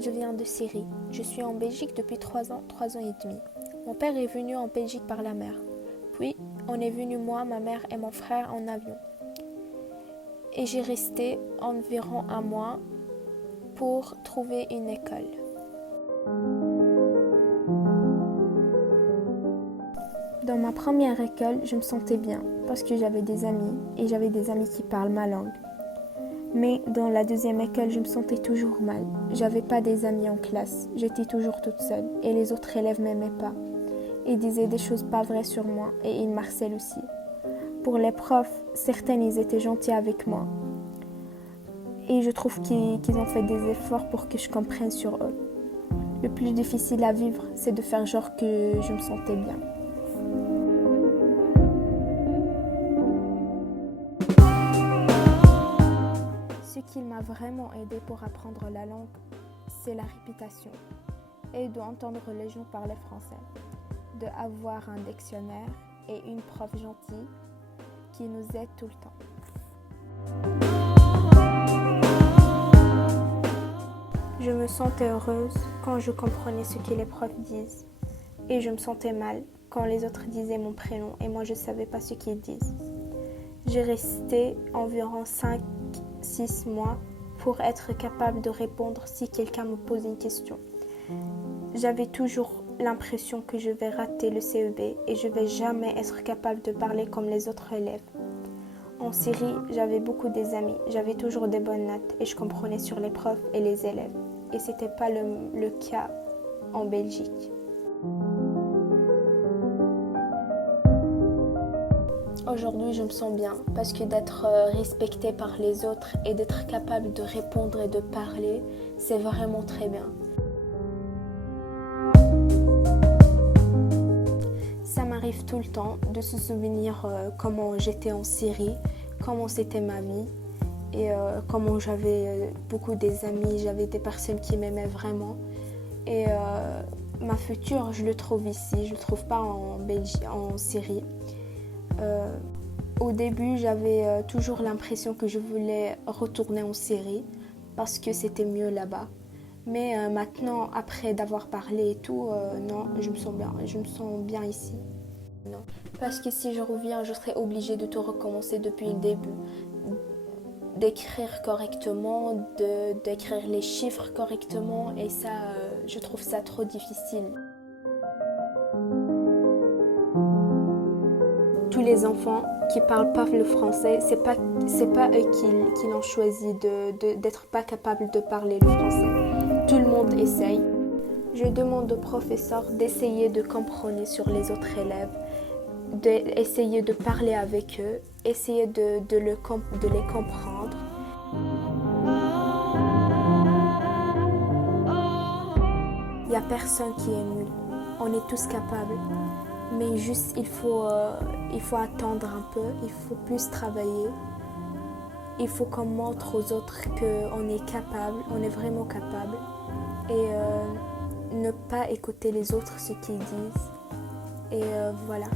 Je viens de Syrie. Je suis en Belgique depuis 3 ans et demi. Mon père est venu en Belgique par la mer. Puis, on est venu moi, ma mère et mon frère en avion. Et j'ai resté environ un mois pour trouver une école. Dans ma première école, je me sentais bien parce que j'avais des amis et j'avais des amis qui parlent ma langue. Mais dans la deuxième école, je me sentais toujours mal. J'avais pas des amis en classe, j'étais toujours toute seule et les autres élèves m'aimaient pas. Ils disaient des choses pas vraies sur moi et ils m'harcèlent aussi. Pour les profs, certains ils étaient gentils avec moi. Et je trouve qu'ils ont fait des efforts pour que je comprenne sur eux. Le plus difficile à vivre, c'est de faire genre que je me sentais bien. Ce qui m'a vraiment aidé pour apprendre la langue, c'est la répétition et d'entendre les gens parler français, d'avoir un dictionnaire et une prof gentille qui nous aide tout le temps. Je me sentais heureuse quand je comprenais ce que les profs disent et je me sentais mal quand les autres disaient mon prénom et moi je ne savais pas ce qu'ils disent. J'ai resté environ 5-6 mois pour être capable de répondre si quelqu'un me posait une question. J'avais toujours l'impression que je vais rater le CEB et je ne vais jamais être capable de parler comme les autres élèves. En Syrie, j'avais beaucoup d'amis, j'avais toujours des bonnes notes et je comprenais sur les profs et les élèves. Et ce n'était pas le cas en Belgique. Aujourd'hui, je me sens bien parce que d'être respectée par les autres et d'être capable de répondre et de parler, c'est vraiment très bien. Ça m'arrive tout le temps de se souvenir comment j'étais en Syrie, comment c'était ma vie et comment j'avais beaucoup des amis, j'avais des personnes qui m'aimaient vraiment. Et ma future, je le trouve ici, je le trouve pas en Syrie. Au début, j'avais toujours l'impression que je voulais retourner en Syrie parce que c'était mieux là-bas. Mais maintenant, après d'avoir parlé et tout, non, je me sens bien ici. Non. Parce que si je reviens, je serai obligée de tout recommencer depuis le début. D'écrire correctement, d'écrire les chiffres correctement et ça, je trouve ça trop difficile. Tous les enfants qui parlent pas le français, c'est pas eux qui l'ont choisi d'être pas capables de parler le français. Tout le monde essaye. Je demande aux professeurs d'essayer de comprendre sur les autres élèves, d'essayer de parler avec eux, essayer de les comprendre. Il n'y a personne qui est nul. On est tous capables. Mais juste, il faut attendre un peu, il faut plus travailler. Il faut qu'on montre aux autres qu'on est capable, on est vraiment capable. Et ne pas écouter les autres, ce qu'ils disent. Et voilà.